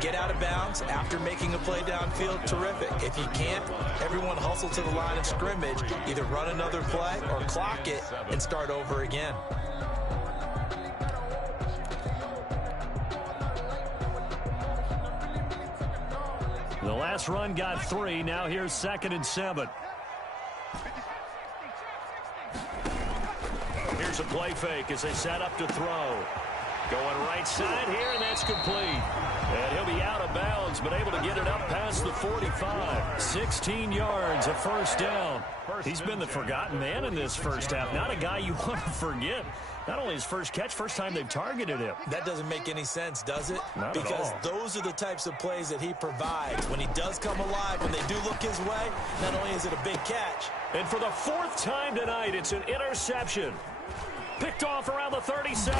Get out of bounds after making a play downfield, terrific. If you can't, everyone hustle to the line of scrimmage, either run another play or clock it and start over again. The last run got 3. Now here's 2nd and 7. Here's a play fake as they set up to throw. Going right side here, and that's complete. And he'll be out of bounds, but able to get it up past the 45. 16 yards, a first down. He's been the forgotten man in this first half. Not a guy you want to forget. Not only his first catch, first time they've targeted him. That doesn't make any sense, does it? Not because at all. Those are the types of plays that he provides. When he does come alive, when they do look his way, not only is it a big catch. And for the 4th time tonight, it's an interception. Picked off around the 37.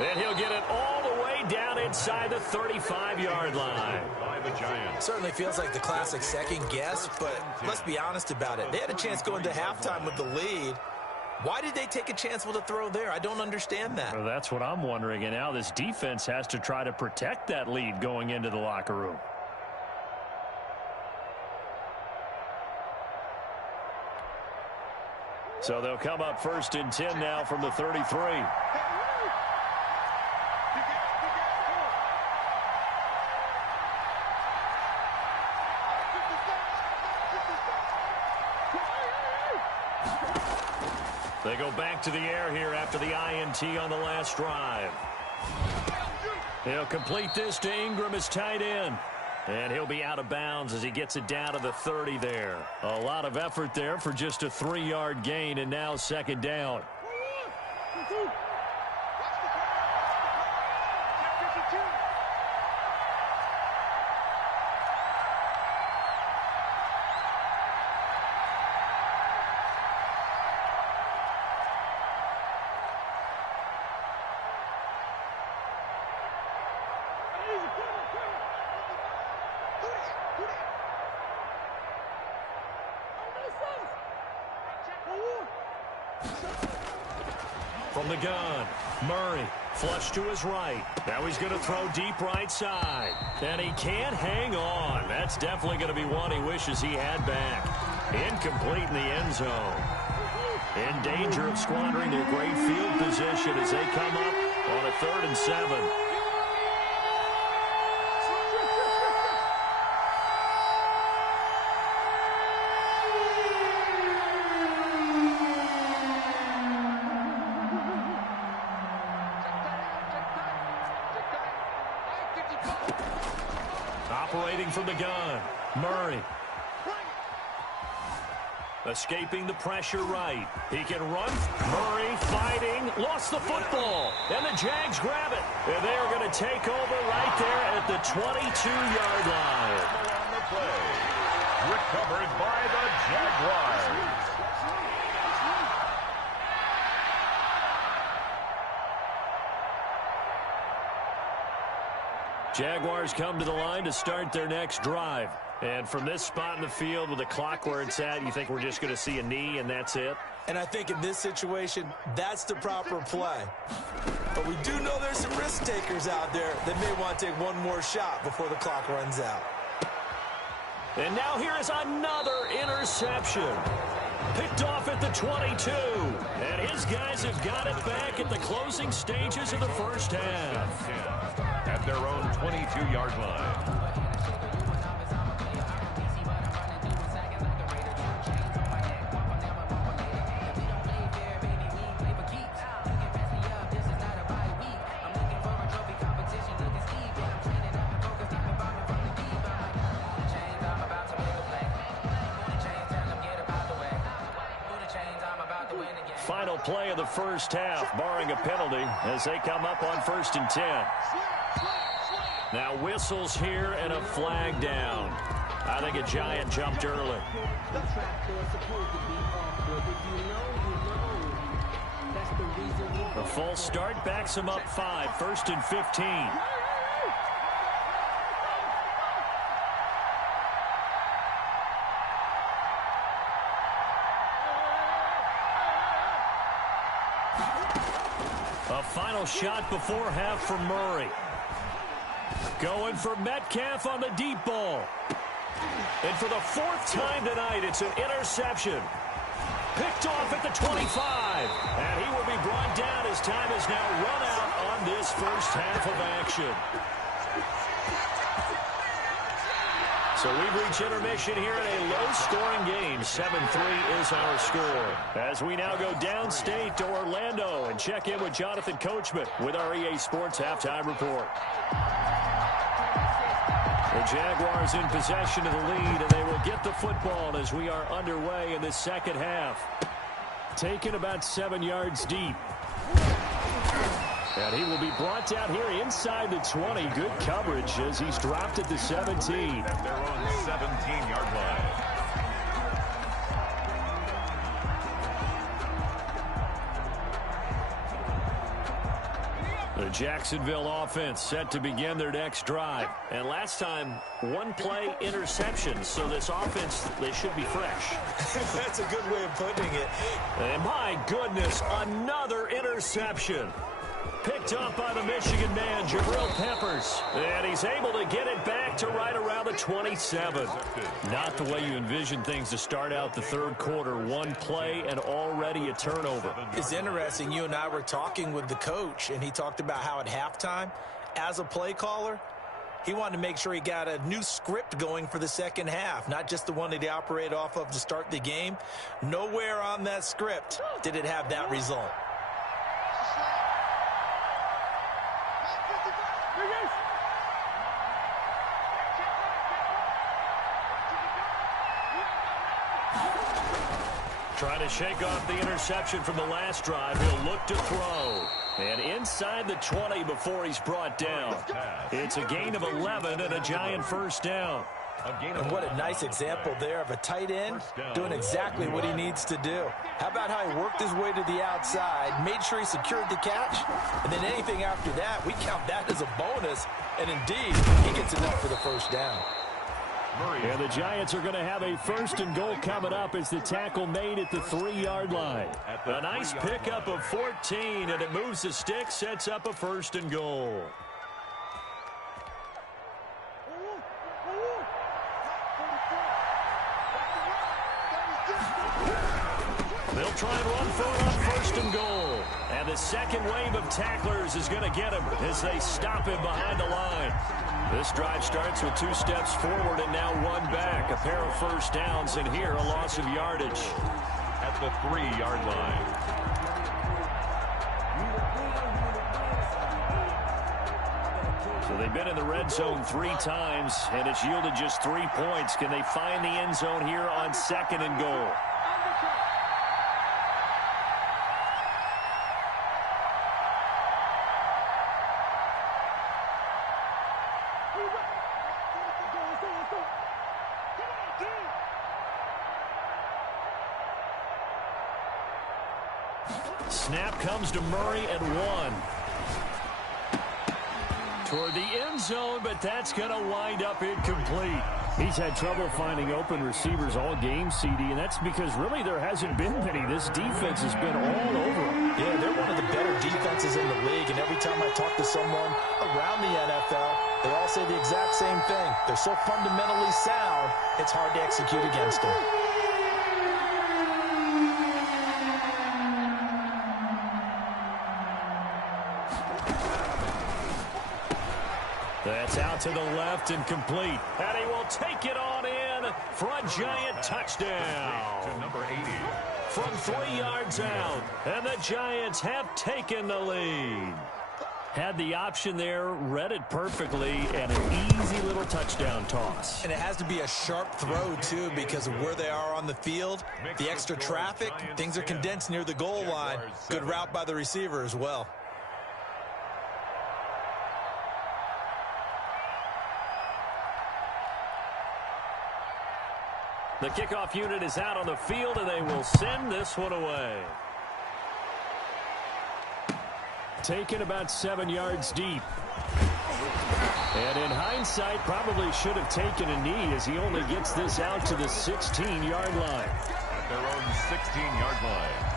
And he'll get it all the way down inside the 35-yard line. By the Giants. Certainly feels like the classic second guess, but let's be honest about it. They had a chance going to halftime with the lead. Why did they take a chance with a throw there? I don't understand that. Well, that's what I'm wondering. And now this defense has to try to protect that lead going into the locker room. So they'll come up 1st and 10 now from the 33. They go back to the air here after the INT on the last drive. He'll complete this to Ingram as tight end. And he'll be out of bounds as he gets it down to the 30 there. A lot of effort there for just a 3-yard gain, and now 2nd down. From the gun, Murray, flush to his right. Now he's going to throw deep right side. And he can't hang on. That's definitely going to be one he wishes he had back. Incomplete in the end zone. In danger of squandering their great field position as they come up on a 3rd and 7. Operating from the gun, Murray. Escaping the pressure right. He can run. Murray fighting. Lost the football. And the Jags grab it. And they are going to take over right there at the 22-yard line. On the play. Recovered by the Jaguars. Jaguars come to the line to start their next drive. And from this spot in the field with the clock where it's at, you think we're just going to see a knee and that's it? And I think in this situation, that's the proper play. But we do know there's some risk takers out there that may want to take one more shot before the clock runs out. And now here is another interception. Picked off at the 22. And his guys have got it back at the closing stages of the first half. At their own 22-yard line. Final play of the first half, barring a penalty, as they come up on 1st and 10. Now whistles here and a flag down. I think a Giant jumped early. The false start backs him up 5, 1st and 15. A final shot before half for Murray. Going for Metcalf on the deep ball. And for the fourth time tonight, it's an interception. Picked off at the 25. And he will be brought down as time is now run out on this first half of action. So we've reached intermission here in a low-scoring game. 7-3 is our score. As we now go downstate to Orlando and check in with Jonathan Coachman with our EA Sports Halftime Report. The Jaguars in possession of the lead, and they will get the football as we are underway in the second half. Taken about 7 yards deep. And he will be brought down here inside the 20. Good coverage as he's dropped at the 17. At their own 17-yard line. The Jacksonville offense set to begin their next drive. And last time, one-play interception. So this offense, they should be fresh. That's a good way of putting it. And my goodness, another interception. Picked up by the Michigan man, Jabril Peppers. And he's able to get it back to right around the 27. Not the way you envision things to start out the third quarter. One play and already a turnover. It's interesting. You and I were talking with the coach, and he talked about how at halftime, as a play caller, he wanted to make sure he got a new script going for the second half, not just the one that he operated off of to start the game. Nowhere on that script did it have that result. Trying to shake off the interception from the last drive. He'll look to throw. And inside the 20 before he's brought down. It's a gain of 11 and a giant first down. And what a nice example there of a tight end doing exactly what he needs to do. How about how he worked his way to the outside, made sure he secured the catch, and then anything after that, we count that as a bonus. And indeed, he gets enough for the first down. And the Giants are going to have a first and goal coming up as the tackle made at the 3-yard line. A nice pickup of 14, and it moves the stick, sets up a first and goal. They'll try and run for it on first and goal. And the second wave of tacklers is going to get him as they stop him behind the line. This drive starts with 2 steps forward and now 1 back. A pair of first downs, and here a loss of yardage. At the 3-yard line. So they've been in the red zone 3 times, and it's yielded just 3 points. Can they find the end zone here on second and goal? Snap comes to Murray at 1. Toward the end zone, but that's going to wind up incomplete. He's had trouble finding open receivers all game, CD, and that's because really there hasn't been many. This defense has been all over them. Yeah, they're one of the better defenses in the league, and every time I talk to someone around the NFL, they all say the exact same thing. They're so fundamentally sound, it's hard to execute against them. That's out to the left and complete. And he will take it on in for a giant touchdown. To number 80. From 3 yards out. And the Giants have taken the lead. Had the option there, read it perfectly, and an easy little touchdown toss. And it has to be a sharp throw, too, because of where they are on the field. The extra traffic, things are condensed near the goal line. Good route by the receiver as well. The kickoff unit is out on the field, and they will send this one away. Taken about 7 yards deep. And in hindsight, probably should have taken a knee as he only gets this out to the 16-yard line. At their own 16-yard line.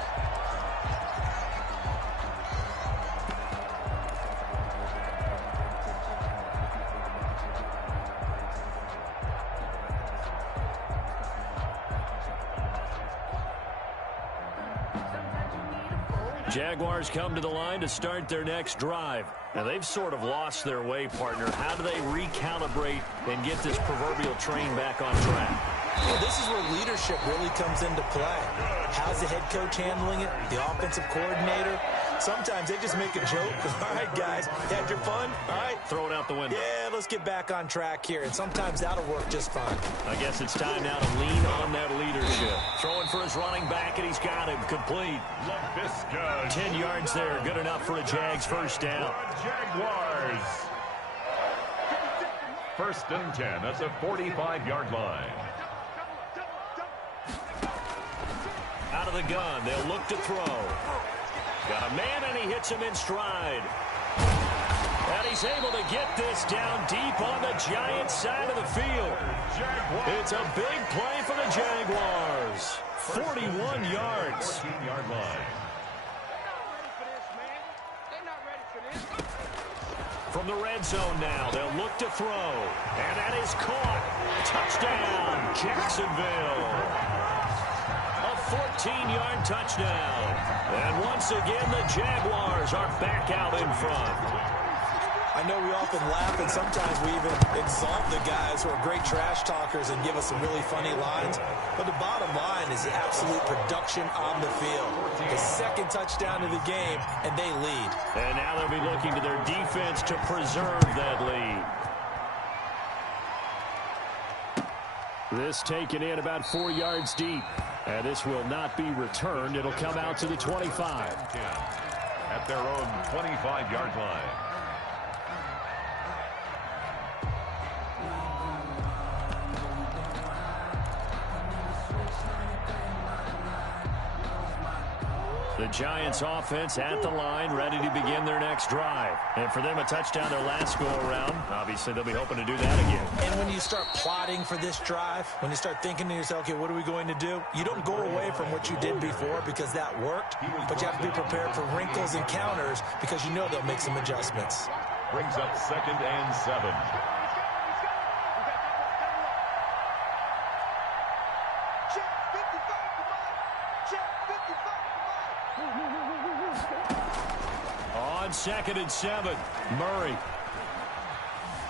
Jaguars come to the line to start their next drive. Now, they've sort of lost their way, partner. How do they recalibrate and get this proverbial train back on track? Well, this is where leadership really comes into play. How's the head coach handling it? The offensive coordinator? Sometimes they just make a joke. All right, guys, had your fun? All right. Throw it out the window. Yeah, let's get back on track here. And sometimes that'll work just fine. I guess it's time now to lean on that leadership. Throwing for his running back, and he's got him complete. 10 yards there, good enough for a Jags first down. Jaguars. First and 10 at the 45-yard line. Out of the gun, they'll look to throw. Got a man, and he hits him in stride. And he's able to get this down deep on the Giants' side of the field. It's a big play for the Jaguars. 41 yards. 14-yard line. From the red zone now, they'll look to throw. And that is caught. Touchdown, Jacksonville. 14-yard touchdown. And once again, the Jaguars are back out in front. I know we often laugh, and sometimes we even exalt the guys who are great trash talkers and give us some really funny lines. But the bottom line is the absolute production on the field. The second touchdown of the game, and they lead. And now they'll be looking to their defense to preserve that lead. This taken in about 4 yards deep. And this will not be returned. It'll come out to the 25. At their own 25-yard line. The Giants offense at the line, ready to begin their next drive. And for them, a touchdown their last go-around. Obviously, they'll be hoping to do that again. And when you start plotting for this drive, when you start thinking to yourself, okay, what are we going to do? You don't go away from what you did before because that worked, but you have to be prepared for wrinkles and counters because you know they'll make some adjustments. Brings up 2nd and 7. On 2nd and 7, Murray.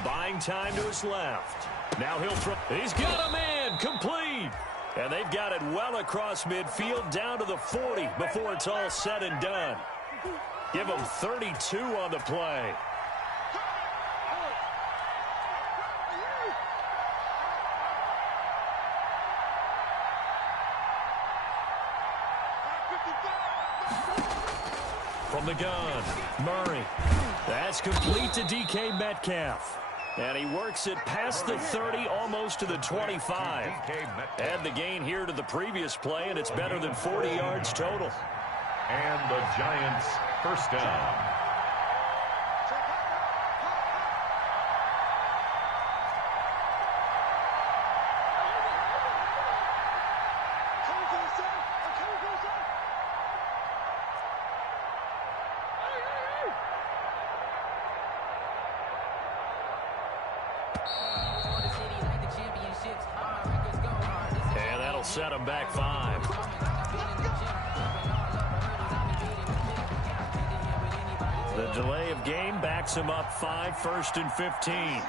Buying time to his left. Now he'll throw. He's got a man complete. And they've got it well across midfield down to the 40 before it's all said and done. Give him 32 on the play. From the gun, Murray. That's complete to DK Metcalf. And he works it past the 30, almost to the 25. Add the gain here to the previous play, and it's better than 40 yards total. And the Giants first down. And that'll set him back 5. The delay of game backs him up 5, 1st and 15.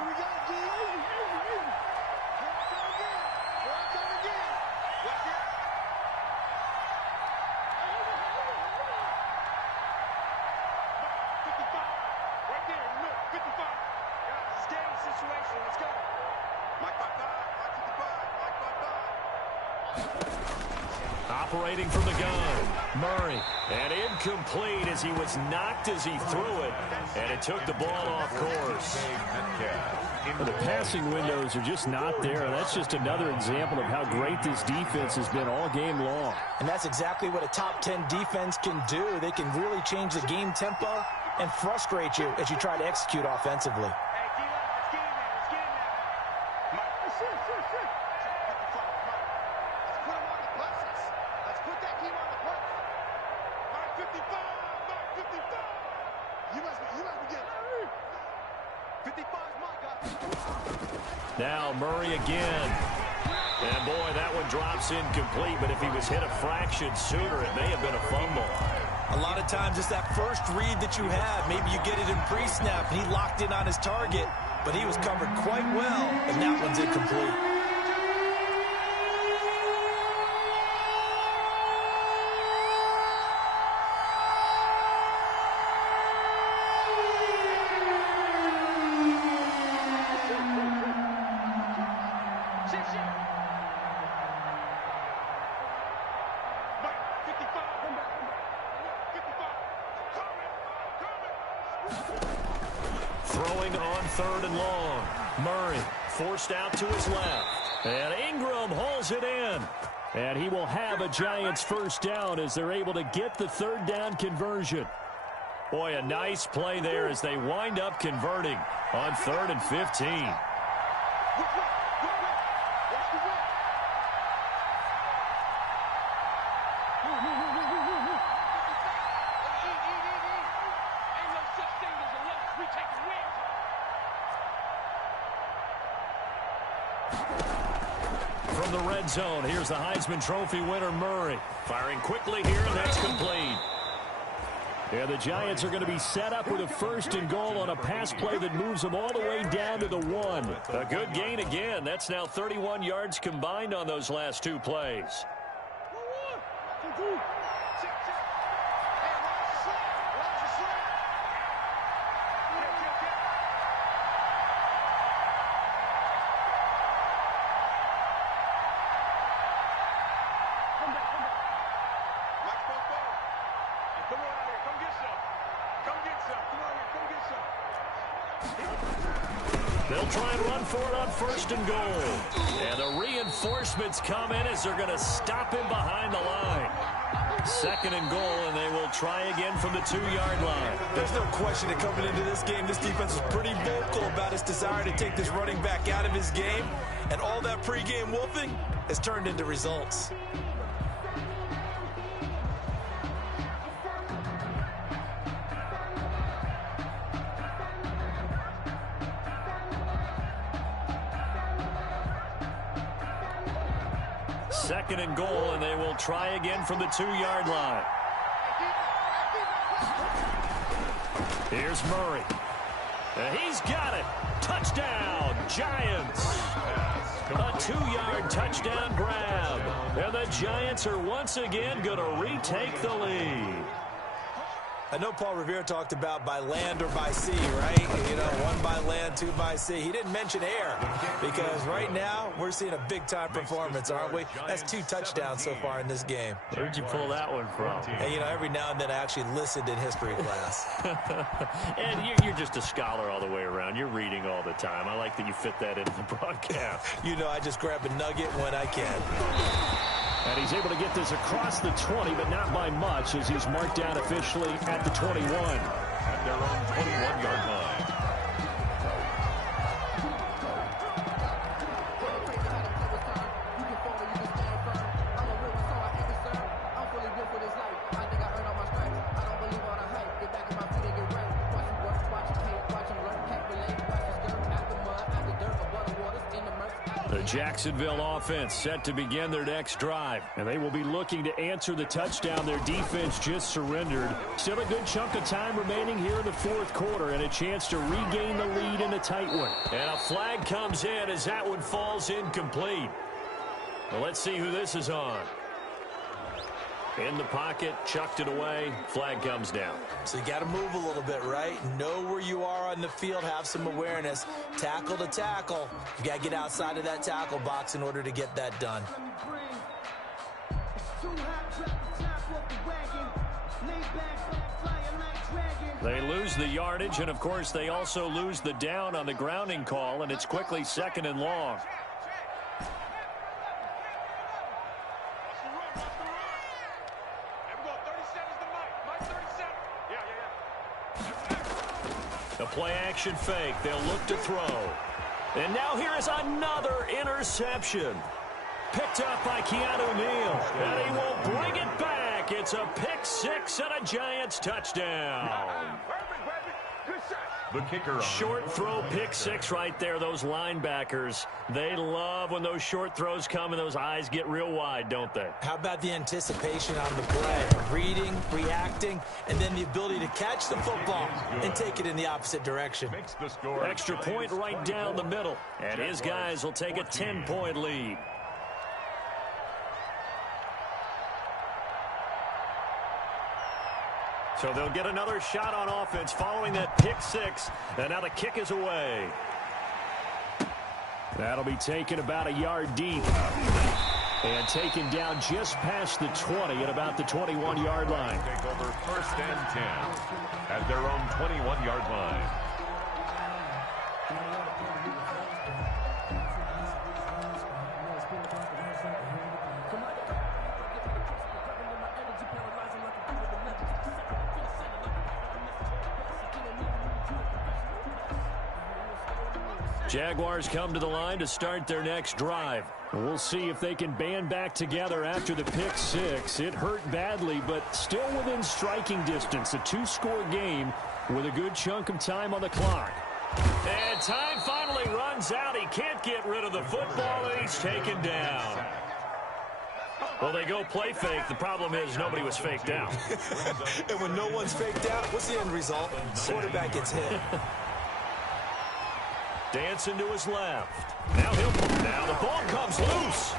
Operating from the gun, Murray. And incomplete as he was knocked as he threw it. And it took the ball off course. The passing windows are just not there. That's just another example of how great this defense has been all game long. And that's exactly what a top 10 defense can do. They can really change the game tempo and frustrate you as you try to execute offensively. Now Murray again. And boy, that one drops incomplete, but if he was hit a fraction sooner, it may have been a fumble. A lot of times it's that first read that you have. Maybe you get it in pre-snap, and he locked in on his target, but he was covered quite well, and that one's incomplete. Throwing on 3rd and long. Murray forced out to his left. And Ingram hauls it in. And he will have a Giants first down as they're able to get the 3rd down conversion. Boy, a nice play there as they wind up converting on 3rd and 15. From the red zone, here's the Heisman Trophy winner, Murray. Firing quickly here, and that's complete. Yeah, the Giants are going to be set up with a 1st and goal on a pass play that moves them all the way down to the 1. A good gain again. That's now 31 yards combined on those last 2 plays. They'll try and run for it on 1st and goal. And the reinforcements come in as they're going to him behind the line. 2nd and goal, and they will try again from the 2-yard line. There's no question that coming into this game, this defense is pretty vocal about its desire to take this running back out of his game. And all that pregame wolfing has turned into results. Second and goal, and they will try again from the 2-yard line. Here's Murray. And he's got it. Touchdown, Giants. A 2-yard touchdown grab. And the Giants are once again going to retake the lead. I know Paul Revere talked about by land or by sea, right? You know, 1 by land, 2 by sea. He didn't mention air because right now we're seeing a big-time performance, aren't we? That's 2 touchdowns so far in this game. Where'd you pull that one from? And, you know, every now and then I actually listened in history class. And you're just a scholar all the way around. You're reading all the time. I like that you fit that into the broadcast. You know, I just grab a nugget when I can. And he's able to get this across the 20, but not by much, as he's marked down officially at the 21. At their own 21-yard line. The Jacksonville offense set to begin their next drive. And they will be looking to answer the touchdown their defense just surrendered. Still a good chunk of time remaining here in the 4th quarter and a chance to regain the lead in a tight one. And a flag comes in as that one falls incomplete. Well, let's see who this is on. In the pocket, chucked it away, flag comes down. So you got to move a little bit, right? Know where you are on the field, have some awareness. Tackle to tackle. You got to get outside of that tackle box in order to get that done. They lose the yardage, and of course they also lose the down on the grounding call, and it's quickly 2nd and long. A play-action fake. They'll look to throw. And now here is another interception. Picked up by Keanu Neal. And he will bring it back. It's a pick 6 and a Giants touchdown. The kicker on Short throw, pick six right there, those linebackers. They love when those short throws come and those eyes get real wide, don't they? How about the anticipation on the play? Reading, reacting, and then the ability to catch the football and take it in the opposite direction. makes the score. Extra point right down the middle. And his guys will take a 10-point lead. So they'll get another shot on offense following that pick six. And now the kick is away. That'll be taken about a yard deep. And taken down just past the 20 at about the 21-yard line. Take over 1st and 10 at their own 21-yard line. Jaguars come to the line to start their next drive. We'll see if they can band back together after the pick six. It hurt badly, but still within striking distance. A two-score game with a good chunk of time on the clock. And time finally runs out. He can't get rid of the football, and he's taken down. Well, they go play fake. The problem is nobody was faked out. And when no one's faked out, what's the end result? Quarterback gets hit. Dancing to his left. Now the ball comes loose.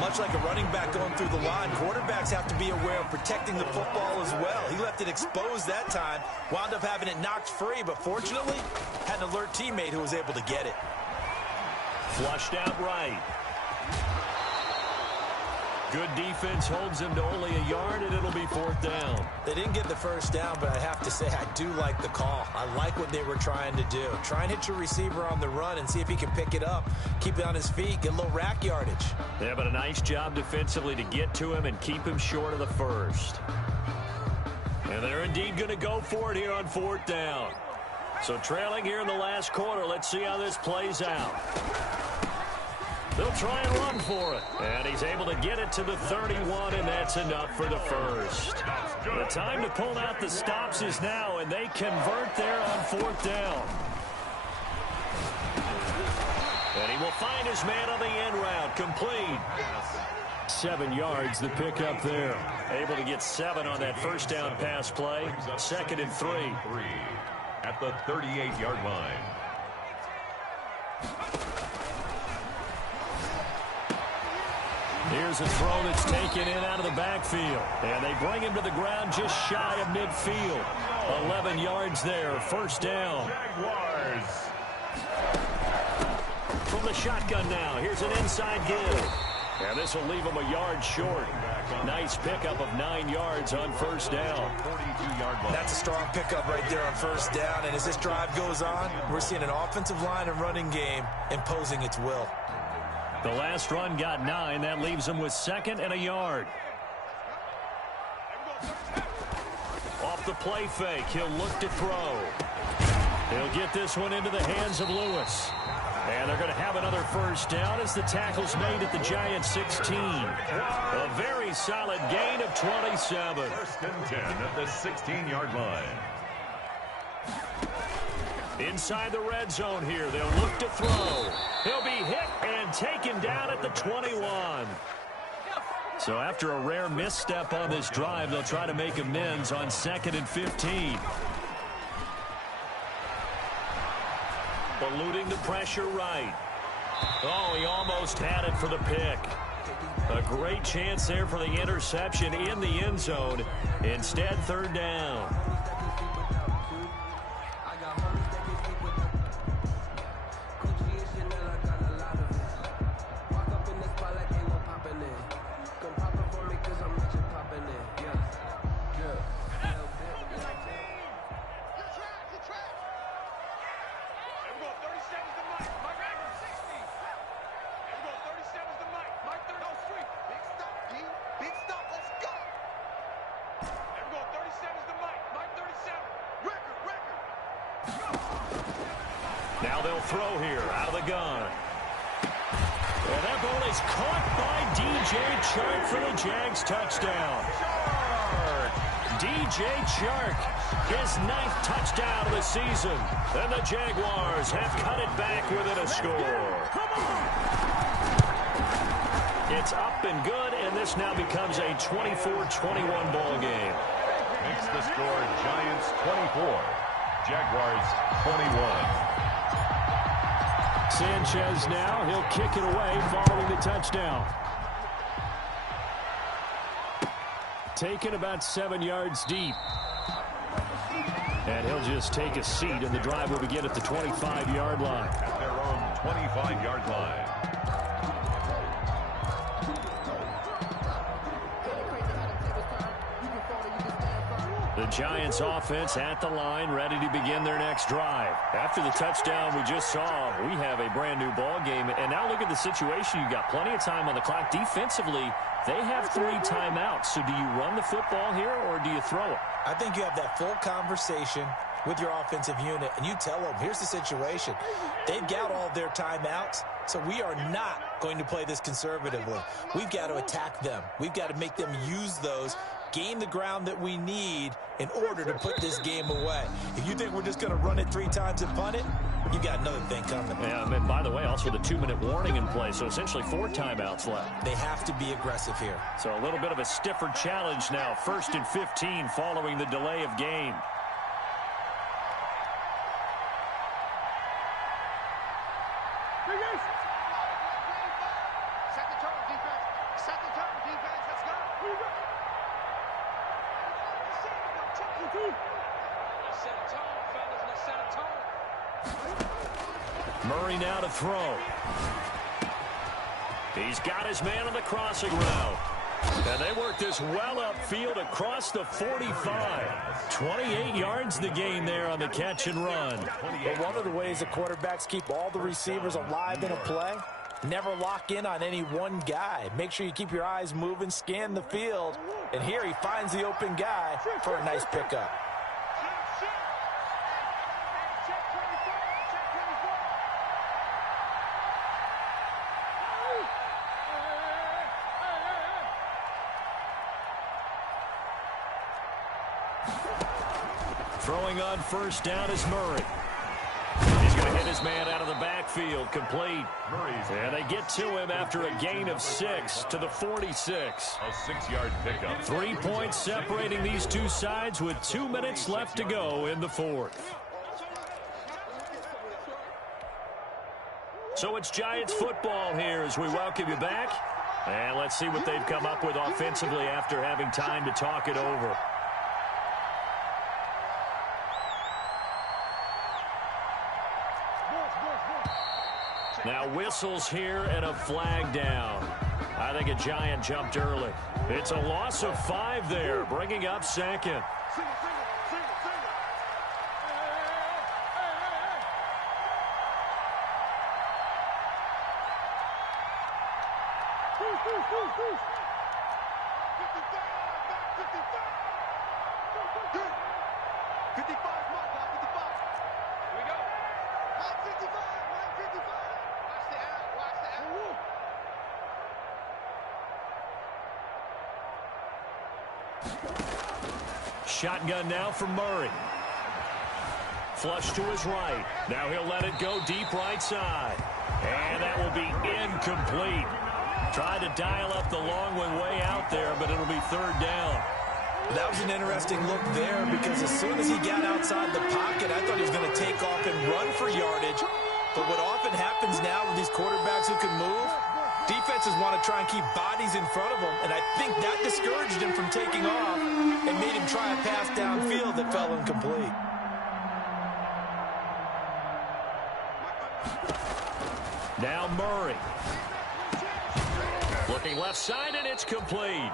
Much like a running back going through the line, quarterbacks have to be aware of protecting the football as well. He left it exposed that time, wound up having it knocked free, but fortunately, had an alert teammate who was able to get it. Flushed out right. Good defense holds him to only a yard, and it'll be 4th down. They didn't get the first down, but I have to say I do like the call. I like what they were trying to do. Try and hit your receiver on the run and see if he can pick it up, keep it on his feet, get a little rack yardage. Yeah, but a nice job defensively to get to him and keep him short of the first. And they're indeed going to go for it here on 4th down. So trailing here in the last quarter, let's see how this plays out. They'll try and run for it. And he's able to get it to the 31, and that's enough for the first. The time to pull out the stops is now, and they convert there on 4th down. And he will find his man on the end route, complete. 7 yards, the pickup there. Able to get 7 on that first down pass play. 2nd and 3. At the 38-yard line. Here's a throw that's taken in out of the backfield. And they bring him to the ground just shy of midfield. 11 yards there, 1st down. Jaguars. From the shotgun now, here's an inside give. And this will leave him a yard short. Nice pickup of 9 yards on 1st down. 42-yard line. That's a strong pickup right there on 1st down. And as this drive goes on, we're seeing an offensive line and running game imposing its will. The last run got 9. That leaves him with 2nd and a yard. Off the play fake, he'll look to throw. He'll get this one into the hands of Lewis. And they're going to have another 1st down as the tackle's made at the Giants 16. A very solid gain of 27. 1st and 10 at the 16-yard line. Inside the red zone here, they'll look to throw. He'll be hit and taken down at the 21. So after a rare misstep on this drive, they'll try to make amends on 2nd and 15. Eluding the pressure right. Oh, he almost had it for the pick. A great chance there for the interception in the end zone. Instead, 3rd down. Now they'll throw here out of the gun. And that ball is caught by DJ Chark for the Jags touchdown. DJ Chark, his 9th touchdown of the season. And the Jaguars have cut it back within a score. It's up and good, and this now becomes a 24-21 ball game. Makes the score Giants 24, Jaguars 21. Sanchez now, he'll kick it away following the touchdown. Taken about 7 yards deep. And he'll just take a seat, and the drive will begin at the 25-yard line. At their own 25-yard line. The Giants offense at the line, ready to begin their next drive. After the touchdown we just saw, we have a brand new ball game. And now look at the situation. You've got plenty of time on the clock. Defensively, they have 3 timeouts. So do you run the football here or do you throw it? I think you have that full conversation with your offensive unit, and you tell them, here's the situation. They've got all their timeouts, so we are not going to play this conservatively. We've got to attack them. We've got to make them use those, gain the ground that we need in order to put this game away. If you think we're just going to run it 3 times and punt it, you got another thing coming. Yeah, and by the way, also the 2-minute warning in play, so essentially 4 timeouts left. They have to be aggressive here. So a little bit of a stiffer challenge now. 1st and 15 following the delay of game. Murray now to throw. He's got his man on the crossing route. And they work this well upfield across the 45. 28 yards the gain there on the catch and run. But one of the ways the quarterbacks keep all the receivers alive in a play, never lock in on any one guy. Make sure you keep your eyes moving, scan the field. And here he finds the open guy for a nice pickup. Throwing on 1st down is Murray. He's going to hit his man out of the backfield, complete. And they get to him after a gain of 6 to the 46. A 6-yard pickup. 3 points separating these two sides with 2 minutes left to go in the 4th. So it's Giants football here as we welcome you back. And let's see what they've come up with offensively after having time to talk it over. Now whistles here and a flag down. I think a Giant jumped early. It's a loss of 5 there, bringing up 2nd. Shotgun now for Murray. Flush to his right. Now he'll let it go deep right side. And that will be incomplete. Tried to dial up the long way out there, but it'll be 3rd down. That was an interesting look there because as soon as he got outside the pocket, I thought he was going to take off and run for yardage. But what often happens now with these quarterbacks who can move, defenses want to try and keep bodies in front of them, and I think that discouraged him from taking off and made him try a pass downfield that fell incomplete. Now Murray. Looking left side, and it's complete.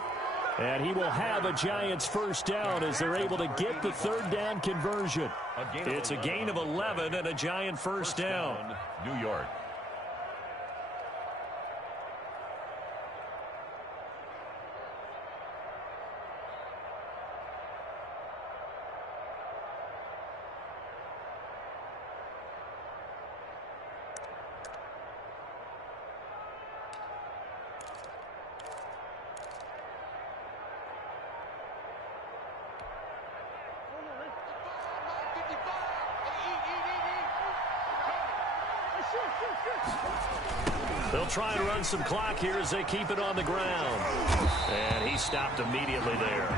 And he will have a Giants 1st down as they're able to get the 3rd down conversion. It's a gain of 11 and a Giant 1st down. New York. They'll try and run some clock here as they keep it on the ground. And he stopped immediately there.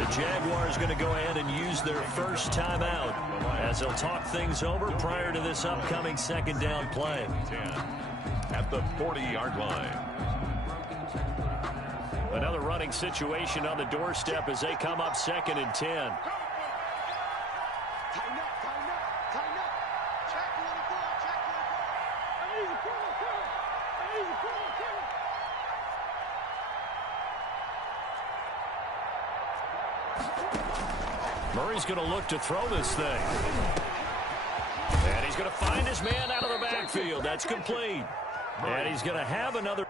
The Jaguars going to go ahead and use their first timeout as they'll talk things over prior to this upcoming second down play. At the 40-yard line. Another running situation on the doorstep as they come up 2nd and 10. Murray's going to look to throw this thing. And he's going to find his man out of the backfield. That's complete. And he's going to have another...